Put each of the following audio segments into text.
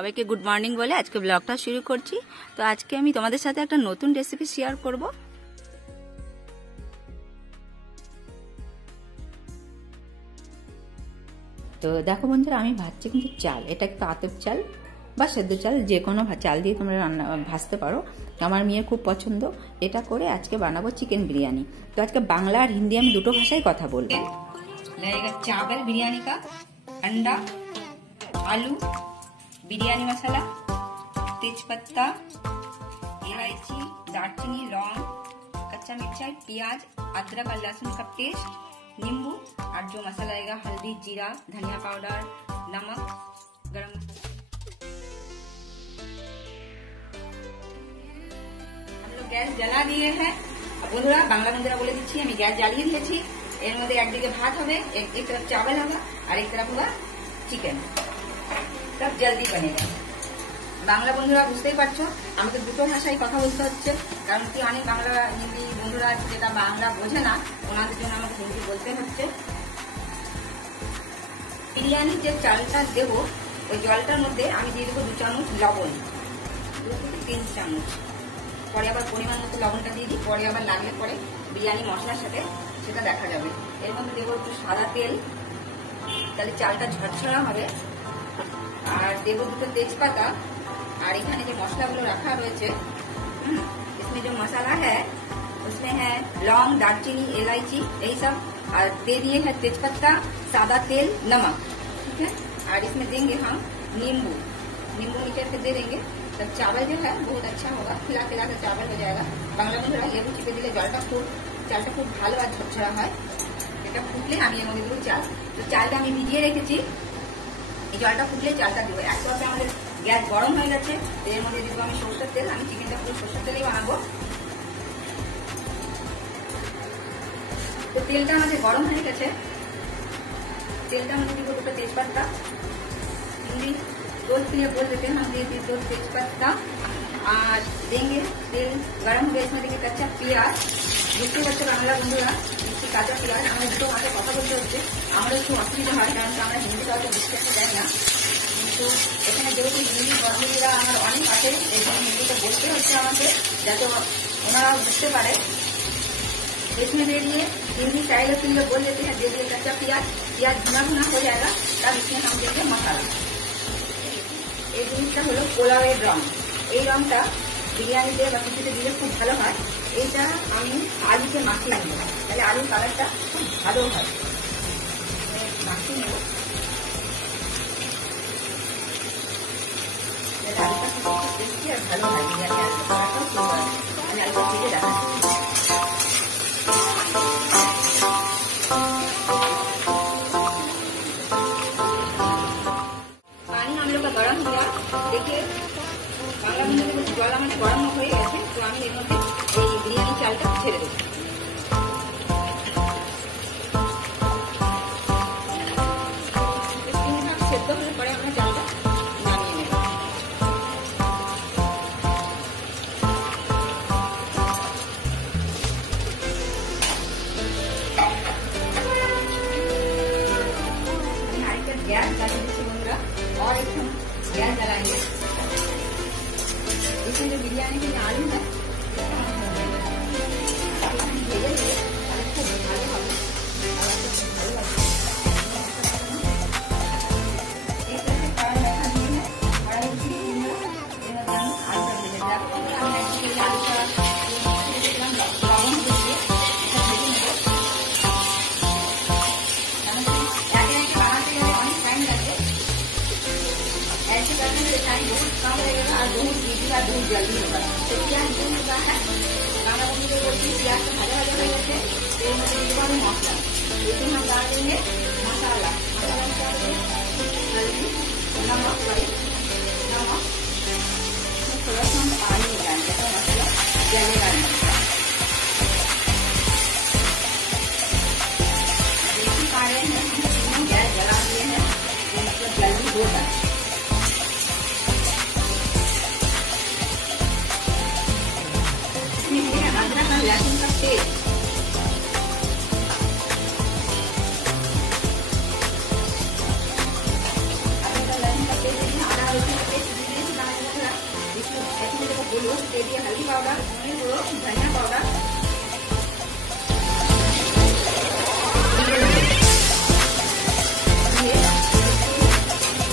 সবাইকে good morning বলে আজকে ব্লগটা শুরু করছি। তো আজকে আমি তোমাদের সাথে একটা নতুন রেসিপি শেয়ার করব। তো দেখো বন্ধুরা, আমি ভাজছি কিন্তু চাল, এটা একটু আতপ চাল বা সেদ্ধ চাল, যে কোনো চাল দিয়ে তোমরা রান্না ভাজতে পারো। আমার মেয়ের খুব পছন্দ। এটা করে আজকে বানাবো চিকেন বিরিয়ানি। তো আজকে বাংলা আর হিন্দি আমি দুটো ভাষায় কথা বলবো। लगेगा चावल बिरयानी का, अंडा, आलू, बिरयानी मसाला, तेजपत्ता, इलायची, दालचीनी, लौंग, कच्चा मिर्चाई, प्याज, अदरक और लहसुन का पेस्ट, नींबू और जो मसाला रहेगा हल्दी, जीरा, धनिया पाउडर, नमक, गरम। हम लोग गैस जला दिए हैं। বন্ধুরা, বাংলা বন্ধুরা বলে দিচ্ছি, আমি গ্যাস জ্বালিয়ে দিয়েছি। এর মধ্যে একদিকে ভাত হবে, एक तरफ चावल होगा और एक तरफ होगा চিকেন। সব জলদি बनेगा। বাংলা বন্ধুরা বুঝতেই পারছো, আমাদের দুটো ভাষায় কথা বলতে হচ্ছে, কারণ কি অনেক বাংলা হিন্দি বন্ধুরা আছে যেটা বাংলা বোঝে না, ওনাদের জন্য আমাকে হিন্দি বলতে হচ্ছে। বিরিয়ানির যে চালটা দেবো, ওই জলটার মধ্যে আমি দিয়ে দেবো 2 চামচ লবণ, 2 থেকে 3 চামচ। পরে আবার পরিমাণ মতো লবণটা দিয়ে দিই, পরে আবার লাগলে পরে বিরিয়ানি মশলার সাথে সেটা দেখা যাবে। এর মধ্যে দেবো একটু সাদা তেল, তাহলে চালটা ঝরঝরা হবে। আর দেবো 2 তেজপাতা। আর এখানে যে মশলাগুলো রাখা রয়েছে, इसमें जो मसाला है उसमें है लौंग, दालचीनी, इलायची, यही सब। और दे दिए हैं तेजपत्ता, सादा तेल, नमक, ठीक है। और इसमें देंगे हम नींबू, नींबू नीचे से दे देंगे। तब चावल जो है बहुत अच्छा होगा, खिला खिला कर चावल हो जाएगा। बांग्ला बंधुरा लेबू चिपे दिले চালটা খুব ভালো আর ঝরঝরা হয়। এটা ফুটলে আমি এর মধ্যে দেবো চাল। তো চালটা আমি ভিজিয়ে রেখেছি, এই জলটা ফুটলে চালটা দেবো। এক তরফে আমাদের গ্যাস গরম হয়ে গেছে, এর মধ্যে দেবো আমি সরষের তেল। আমি চিকেনটা পুরো সরষের তেলেই বানাবো। তো তেলটা আমাদের গরম হয়ে গেছে, তেলটা আমাদের দিব 2 तेजपत्ता, हिंदी दोस्त के लिए बोल देते हैं, हम दे दिए 2 तेजपत्ता। और देंगे तेल गरम हो गया, इसमें देंगे कच्चा प्याज। বুঝতে পারছো বাংলা বন্ধুরা, একটু কাঁচা পেঁয়াজ। আমরা দুটো ভাষায় কথা বলতে হচ্ছে, আমার একটু অসুবিধা হয়, কারণ আমরা হিন্দিটা হয়তো বুঝতে দেয় না। কিন্তু এখানে যেহেতু হিন্দি বন্ধুরা আমার অনেক আছে, এই জন্য হিন্দিটা বলতে হচ্ছে আমাকে, যাতে ওনারাও বুঝতে পারে। इसमें दे दिए हिंदी स्टाइल के लिए बोल देते हैं, दे दिए कच्चा प्याज। प्याज भुना भुना हो जाएगा, तब इसमें हम देंगे मसाला। এই জিনিসটা হলো পোলাওয়ের রং। এই রংটা বিরিয়ানিতে বা কিছুতে দিলে খুব ভালো হয়। এইটা আমি আলুতে মাখিয়ে নেব, তাহলে আলুর কালারটা খুব ভালো হয়। মাখিয়ে নেব, তাহলে আলুটা খুব টেস্টি আর ভালো হয়। বিরিয়ানি আলুর কালারটাও খুব ভালো। আমি আলুটা ভেজে দেখাচ্ছি। पानी हम लोग का गर्म हुआ, देखिए बांग्ला बंधु বলছি জল আমাদের গরম হয়ে গেছে। তো আমি এর মধ্যে এই বিরিয়ানি চালটা ছেড়ে দেবো। সেদ্ধ হলে পরে আমরা চালটা নামিয়ে নেব। আরেকটা গ্যাস জ্বালিয়ে দিচ্ছি বন্ধুরা, और एक गैस जलाएंगे। इसमें जो बिरयानी के आलू है ऐसे करने से टाइम बहुत कम लगेगा और बहुत इजी और बहुत जल्दी होगा। तो प्याज भून चुका है, बांग्ला बंधु को बोलती प्याज तो भाजा भाजा हो गए। तो मतलब मसला, इसमें हम डाल देंगे मसाला। मसाला में डाल देंगे हल्दी, नमक, नमक, थोड़ा सा हम पानी डालेंगे तो मसाला जलेगा नहीं। देखिए पा रहे हैं, हम गैस जला दिए हैं, मतलब जल्दी होगा। अदरक और लहसुन का पेस्ट, अदरक और लहसुन का पेस्ट, आधा लहसुन का पेस्ट दे दिए हल्दी पाउडर, धनिया पाउडर,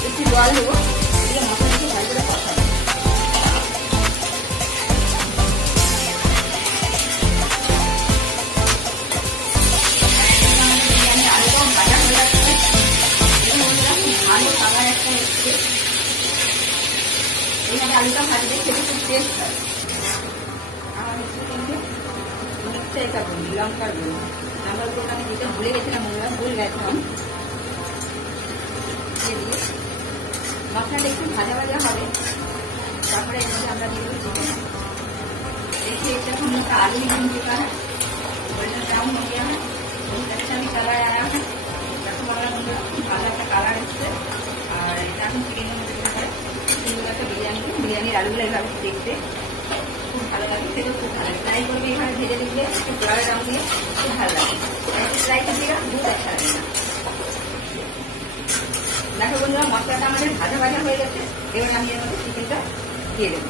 একটু জল দেবো, দিয়ে মশলাটাকে ভালো করে কষাবো। আলুটাও ভাজা হয়ে যাচ্ছে, ভালো খাবার একটা এসছে। এইভাবে আলুটা ভাজলে খেতে খুব টেস্ট হয়। আমার মিক্সচার এটা বলি, লঙ্কার বলি, লঙ্কার গুলো আমি যেটা ভুলে গেছিলাম, ভুল গেছিলাম। মশলাটা একটু ভাজা ভাজা হবে, তারপরে এর মধ্যে আমরা দিয়ে দেবো চিকেন। देखिए जब हम लोग का आलू बन चुका है, गोल्डन ब्राउन हो गया है, बहुत अच्छा भी कलर आया है। দেখো আমরা ভালো একটা কালার এসছে। আর এটা এখন চিকেনের মধ্যে দিতে হয়। সুন্দর একটা বিরিয়ানির আলুগুলো এভাবে দেখতে খুব ভালো লাগে, খেতে খুব ভালো লাগে। ট্রাই করবে, এখানে ভেজে দিলে একটু জলের রং দিয়ে খুব ভালো লাগে। ট্রাই করিয়েगा, बहुत अच्छा लगेगा। দেখো বন্ধুরা, মশলাটা আমাদের ভাজা ভাজা হয়ে গেছে। এবার আমি এর মধ্যে চিকেনটা দিয়ে দেবো।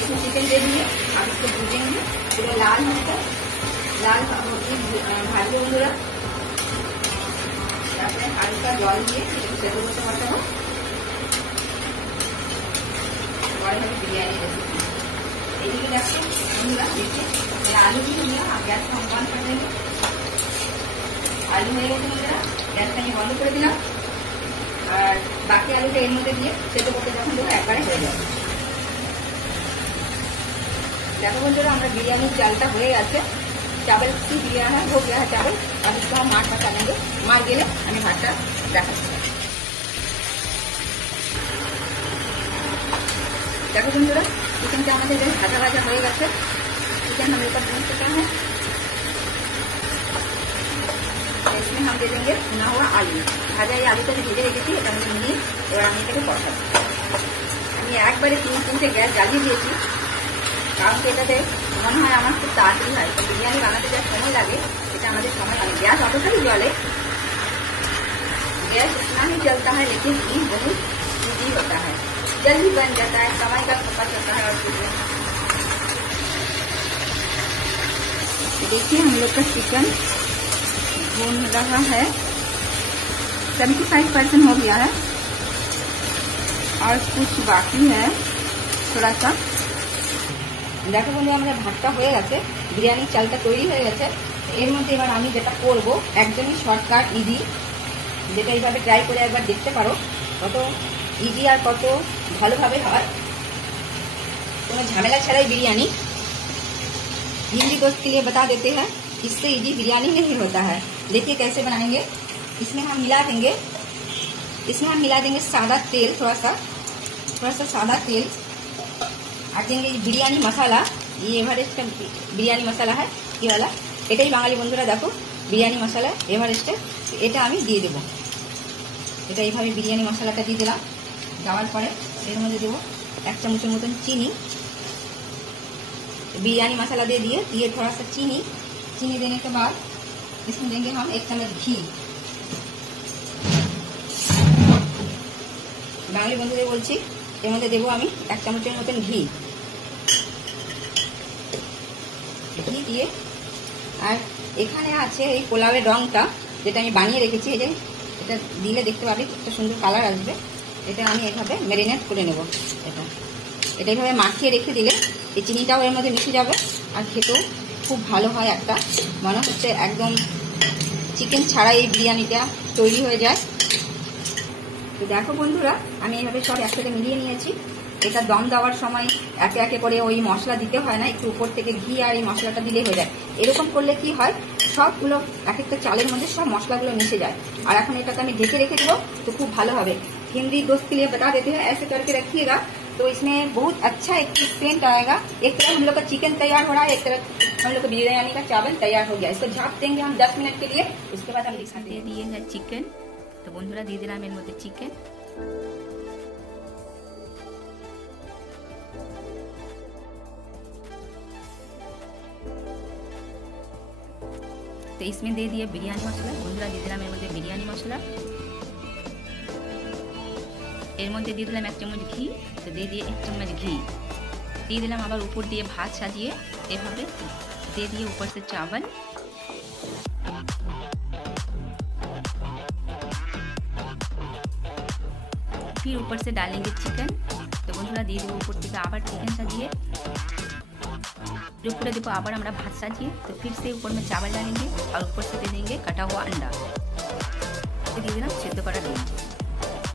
इसमें चिकन दे दिए, आप इसको भूजेंगे, पूरा लाल होकर लाल भाजी बंधुरा। তারপরে হালকা জল দিয়ে সেদ্ধ করতে বসাবো। বিরিয়ানি রেসিপি এইদিকে দেখো বন্ধুরা, দেখে आलू भी दिया, आप गैस को ऑन कर देंगे। आलू হয়ে গেছে বন্ধুরা, গ্যাসটা আমি বন্ধ করে দিলাম। আর বাকি আলুটা এর মধ্যে দিয়ে সেদ্ধ করতে যখন দেবো একবারে হয়ে যাবে। देखो बंधुरा, हमारा बिरयानी चालता हो गया, चावल की दिया है, हो गया है चावल। अब इसको हम मार मसा लेंगे, मार गए हमें भातटा देखा। देखो बंधुरा, चिकेन का हमारे भाजा भाजा हो गया, चिकेन हम लोग का बन चुका है। इसमें हम दे देंगे भुना हुआ आलू, भाजा ये आलू को भेजे रेखेছি, এটা আমি নিয়ে এবার আমি এটাকে কষাবো। আমি একবারে 3-3টে গ্যাস জ্বালিয়ে দিয়েছি, কারণ এটাতে মনে হয় আমার খুব তাড়াতাড়ি হয়। তো বিরিয়ানি বানাতে যা সময় লাগে, এটা আমাদের সময় লাগে। গ্যাস অতটাই জ্বলে, गैस इतना ही जलता है, लेकिन ये बहुत इजी होता है, जल्दी बन जाता है, समय का पता चलता है। और देखिए हम लोग का चिकन भून रहा है, 75% हो गया है और कुछ बाकी है थोड़ा सा। देखो बंधु, हमारा भातटा হয়ে গেছে, বিরিয়ানির চালটা তৈরি হয়ে গেছে। এর মধ্যে এবার আমি যেটা করব, একদমই শর্টকাট ইজি, যেটা এইভাবে ট্রাই করে একবার দেখতে পারো কত ইজি আর কত ভালোভাবে হয়, কোনো ঝামেলা ছাড়াই বিরিয়ানি। हिंदी दोस्त के लिए बता देते हैं, इससे इजी बिरयानी नहीं होता है। देखिए कैसे बनाएंगे। इसमें हम मिला देंगे सादा तेल, थोड़ा सा सादा तेल, আর দেंगे বিরিয়ানি মশলা। ये एवरेस्ट का बिरयानी मसाला है, ये वाला। এটাই বাঙালি বন্ধুরা দেখো বিরিয়ানি মশলা এভারেস্টের, এটা আমি দিয়ে দেবো। এটা এইভাবে বিরিয়ানি মশলাটা দিয়ে দিলাম। দেওয়ার পরে এর মধ্যে দেবো 1 চামচের মতন চিনি। बिरयानी मसाला दे दिए थोड़ा सा चीनी देने के बाद इसमें देंगे हम 1 चम्मच घी। বাঙালি বন্ধুদের বলছি, এর মধ্যে দেবো আমি 1 চামচের মতন ঘি দিয়ে। আর এখানে আছে এই পোলাওয়ের রংটা, যেটা আমি বানিয়ে রেখেছি। এই যে এটা দিলে দেখতে পাবে একটা সুন্দর কালার আসবে। এটা আমি এভাবে ম্যারিনেট করে নেব। এটা এইভাবে মাখিয়ে রেখে দিলে এই চিনিটাও এর মধ্যে মিশে যাবে, আর খেতেও খুব ভালো হয়। একটা মনে হচ্ছে একদম চিকেন ছাড়া এই বিরিয়ানিটা তৈরি হয়ে যায়। তো দেখো বন্ধুরা, আমি এইভাবে সব একসাথে মিলিয়ে নিয়েছি। এটা দম দেওয়ার সময় একে একে করে ওই মশলা দিতে হয় না, একটু উপর থেকে ঘি আর এই মশলাটা দিলে হয়ে যায়। এরকম করলে কি হয়, সবগুলো এক একটা চালের মধ্যে সব মশলাগুলো মিশে যায়। আর এখন এটাকে আমি ঢেকে রেখে দেবো, তো খুব ভালো হবে। हिंदी दोस्त के लिए बता देते हैं, ऐसे करके रखिएगा तो इसमें बहुत अच्छा एक सेंट आएगा। एक तरफ हम लोग का चिकन तैयार हो रहा है, एक तरफ हम लोग का बिरयानी का चावल तैयार हो गया। इसको झाँप देंगे हम 10 मिनट के लिए, उसके बाद हम दिखाते हैं। दिए हैं चिकन, तो बंधुरा দিয়ে দিলাম এর মধ্যে চিকেন। तो इसमें दे दिए बिरयानी मसला, बंधुरा दिए दिलाम एर मध्य बिरयानी मसला, एर मध्य दिए दिलाम 1 चामच घी, तो दे दिए 1 चामच घी, दिए दिलाम आबार ऊपर दिए भात साजिए एभाবে, दे दिए ऊपर से चावल, फिर ऊपर से डालेंगे चिकन। तो बंधुरा दिए देव ऊपर থেকে আবার चिकन साजिए, ऊपर देखो आबार আমরা भात साजिए, तो फिर से ऊपर में चावल डालेंगे और ऊपर से दे देंगे कटा हुआ अंडा, दिए दिलाम सेদ্ধ करा डिम।